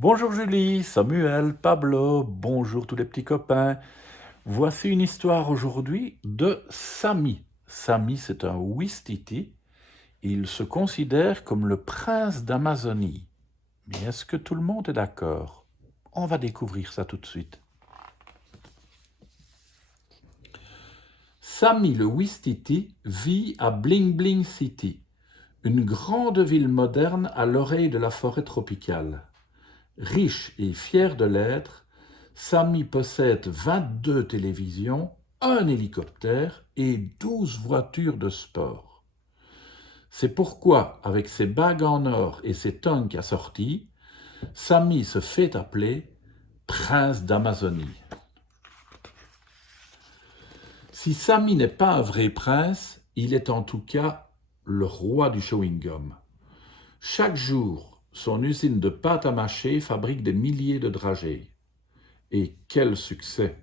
Bonjour Julie, Samuel, Pablo, bonjour tous les petits copains. Voici une histoire aujourd'hui de Sami. Sami, c'est un Ouistiti. Il se considère comme le prince d'Amazonie. Mais est-ce que tout le monde est d'accord? On va découvrir ça tout de suite. Sami le Ouistiti vit à Bling Bling City, une grande ville moderne à l'oreille de la forêt tropicale. Riche et fier de l'être, Sami possède 22 télévisions, un hélicoptère et 12 voitures de sport. C'est pourquoi, avec ses bagues en or et ses tongs assortis, Sami se fait appeler Prince d'Amazonie. Si Sami n'est pas un vrai prince, il est en tout cas le roi du chewing-gum. Chaque jour, son usine de pâte à mâcher fabrique des milliers de dragées. Et quel succès!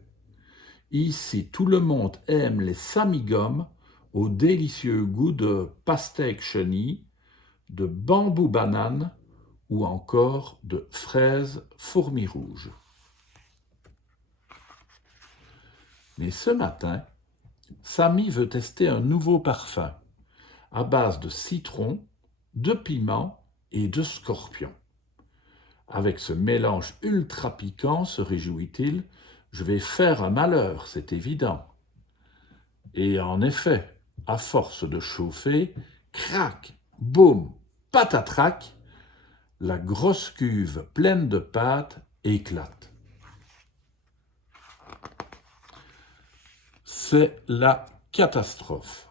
Ici, tout le monde aime les samigums au délicieux goût de pastèque chenille, de bambou banane ou encore de fraises fourmi rouge. Mais ce matin, Sami veut tester un nouveau parfum à base de citron, de piment et de scorpion. Avec ce mélange ultra piquant, se réjouit-il, je vais faire un malheur, c'est évident. Et en effet, à force de chauffer, crac, boum, patatrac, la grosse cuve pleine de pâte éclate. C'est la catastrophe.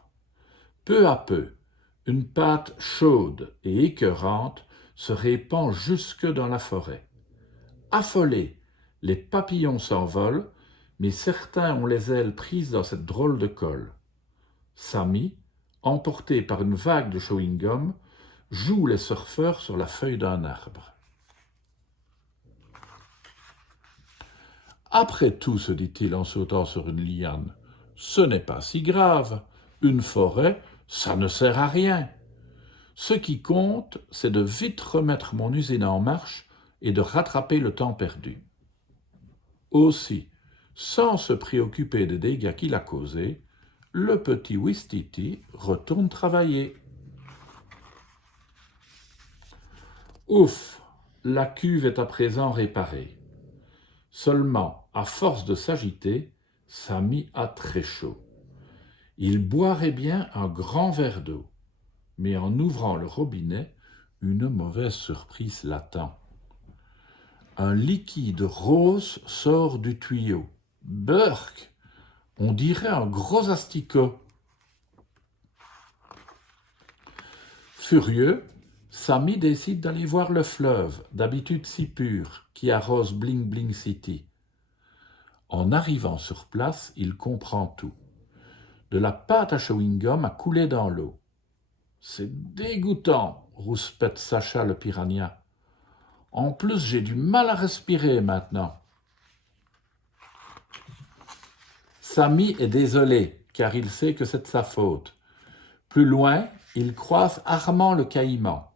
Peu à peu, une pâte chaude et écœurante se répand jusque dans la forêt. Affolés, les papillons s'envolent, mais certains ont les ailes prises dans cette drôle de colle. Sami, emporté par une vague de chewing-gum, joue les surfeurs sur la feuille d'un arbre. Après tout, se dit-il en sautant sur une liane, ce n'est pas si grave. Une forêt, ça ne sert à rien. Ce qui compte, c'est de vite remettre mon usine en marche et de rattraper le temps perdu. Aussi, sans se préoccuper des dégâts qu'il a causés, le petit Ouistiti retourne travailler. Ouf, la cuve est à présent réparée. Seulement, à force de s'agiter, Sami a très chaud. Il boirait bien un grand verre d'eau, mais en ouvrant le robinet, une mauvaise surprise l'attend. Un liquide rose sort du tuyau. Burk, on dirait un gros asticot. Furieux, Sami décide d'aller voir le fleuve, d'habitude si pur, qui arrose Bling Bling City. En arrivant sur place, il comprend tout. De la pâte à chewing-gum a coulé dans l'eau. C'est dégoûtant, rouspète Sacha le piranha. En plus, j'ai du mal à respirer maintenant. Sami est désolé, car il sait que c'est de sa faute. Plus loin, il croise Armand le caïman.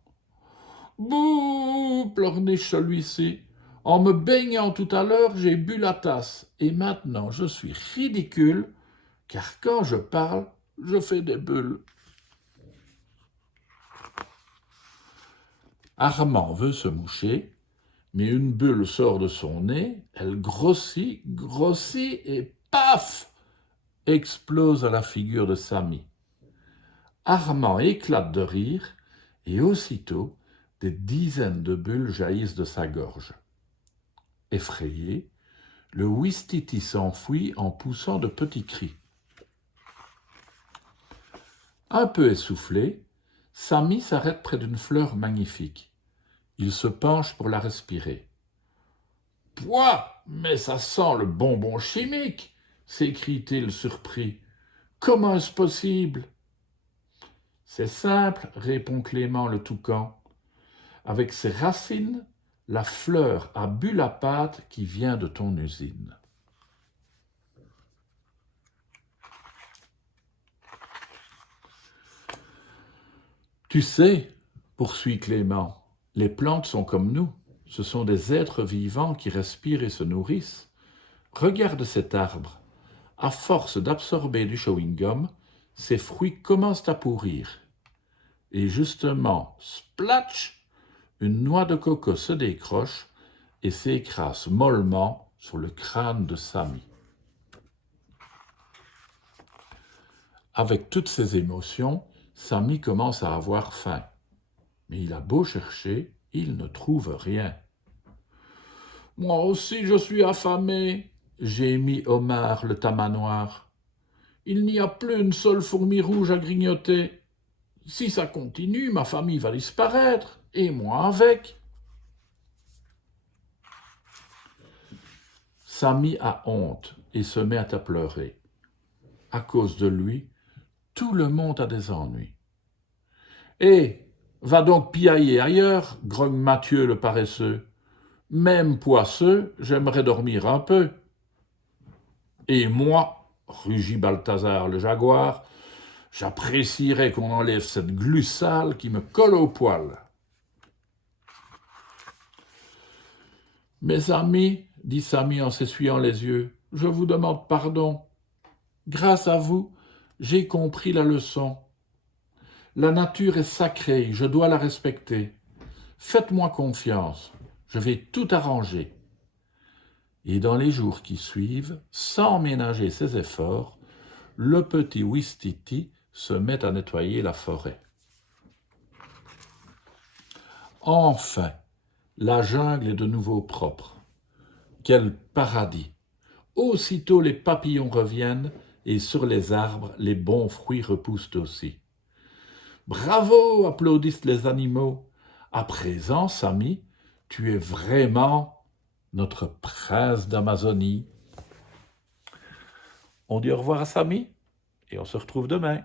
Bouh, pleurniche celui-ci. En me baignant tout à l'heure, j'ai bu la tasse, et maintenant je suis ridicule, car quand je parle, je fais des bulles. Armand veut se moucher, mais une bulle sort de son nez, elle grossit, grossit, et paf, explose à la figure de Sami. Armand éclate de rire, et aussitôt, des dizaines de bulles jaillissent de sa gorge. Effrayé, le Ouistiti s'enfuit en poussant de petits cris. Un peu essoufflé, Sami s'arrête près d'une fleur magnifique. Il se penche pour la respirer. « Pouah, mais ça sent le bonbon chimique !» s'écrie-t-il surpris. « Comment est-ce possible ?» « C'est simple, répond Clément le toucan. Avec ses racines, la fleur a bu la pâte qui vient de ton usine. Tu sais, poursuit Clément, les plantes sont comme nous. Ce sont des êtres vivants qui respirent et se nourrissent. Regarde cet arbre. À force d'absorber du chewing-gum, ses fruits commencent à pourrir. Et justement, splatch, une noix de coco se décroche et s'écrase mollement sur le crâne de Samy. Avec toutes ces émotions, Samy commence à avoir faim. Mais il a beau chercher, il ne trouve rien. « Moi aussi je suis affamé !» gémit Omar le tamanoir. « Il n'y a plus une seule fourmi rouge à grignoter. Si ça continue, ma famille va disparaître, et moi avec. » Samy a honte et se met à pleurer. À cause de lui, tout le monde a des ennuis. « Eh, va donc piailler ailleurs, grogne Mathieu le paresseux. Même poisseux, j'aimerais dormir un peu. » « Et moi, rugit Balthazar le jaguar, j'apprécierais qu'on enlève cette glu sale qui me colle au poil. » « Mes amis, dit Samy en s'essuyant les yeux, je vous demande pardon. Grâce à vous, j'ai compris la leçon. La nature est sacrée, je dois la respecter. Faites-moi confiance, je vais tout arranger. » Et dans les jours qui suivent, sans ménager ses efforts, le petit Ouistiti se met à nettoyer la forêt. Enfin, la jungle est de nouveau propre. Quel paradis! Aussitôt les papillons reviennent et sur les arbres, les bons fruits repoussent aussi. Bravo, applaudissent les animaux. À présent, Samy, tu es vraiment notre prince d'Amazonie. On dit au revoir à Samy et on se retrouve demain.